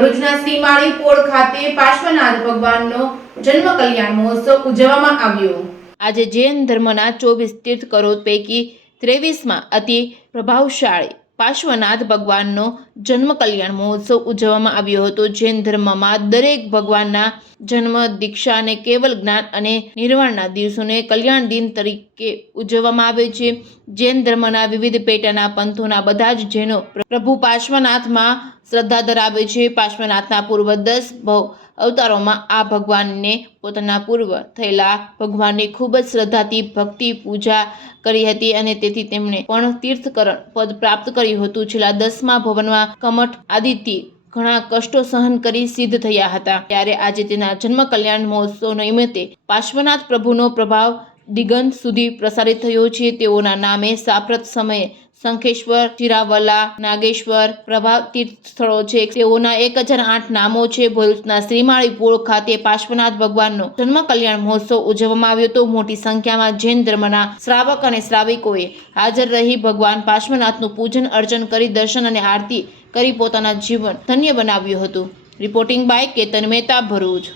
ભરૂચના શ્રીમાળી પોળ ખાતે પાર્શ્વનાથ ભગવાનનો જન્મ કલ્યાણ મહોત્સવ ઉજવવામાં આવ્યો। આજે જૈન ધર્મના 24 તીર્થકરો પૈકી 23માં અતિ પ્રભાવશાળી પાર્શ્વનાથ ભગવાનનો જન્મ કલ્યાણ મહોત્સવ ઉજવવામાં આવ્યો હતો। જૈન ધર્મમાં દરેક ભગવાનના જન્મ, દીક્ષા અને કેવલ જ્ઞાન અને નિર્વાણના દિવસોને કલ્યાણ દિન તરીકે ઉજવવામાં આવે છે। જૈન ધર્મના વિવિધ પેટાના પંથોના બધા જ જૈનો પ્રભુ પાર્શ્વનાથમાં શ્રદ્ધા ધરાવે છે। પાર્શ્વનાથના પૂર્વ 10 ભવ અવતારોમાં આ ભગવાનને પોતાના પૂર્વ થયેલા ભગવાનની ખૂબ જ શ્રદ્ધાથી ભક્તિ પૂજા કરી હતી અને તેથી તેમણે પણ તીર્થકરણ પદ પ્રાપ્ત કર્યું હતું। છેલ્લા 10મા ભવનમાં કમઠ આદિથી ઘણા કષ્ટો સહન કરી સિદ્ધ થયા હતા, ત્યારે આજે તેના જન્મ કલ્યાણ મહોત્સવ નિમિત્તે પાર્શ્વનાથ પ્રભુનો પ્રભાવ દિગંત સુધી પ્રસારિત થયો છે। તેઓના નામે સાંપ્રત સમયે શંખેશ્વર, ચિરાવલા, નાગેશ્વર પ્રભાવ તીર્થ સ્થળો છે। તેઓના 1008 નામો છે। ભરૂચના શ્રીમાળી પોળ ખાતે પાર્શ્વનાથ ભગવાનનો જન્મ કલ્યાણ મહોત્સવ ઉજવવામાં આવ્યો હતો। મોટી સંખ્યામાં જૈન ધર્મના શ્રાવક અને શ્રાવિકોએ હાજર રહી ભગવાન પાર્શ્વનાથનું પૂજન અર્ચન કરી દર્શન અને આરતી કરી પોતાના જીવન ધન્ય બનાવ્યું હતું। Reporting by Ketan Mehta, Bharuch.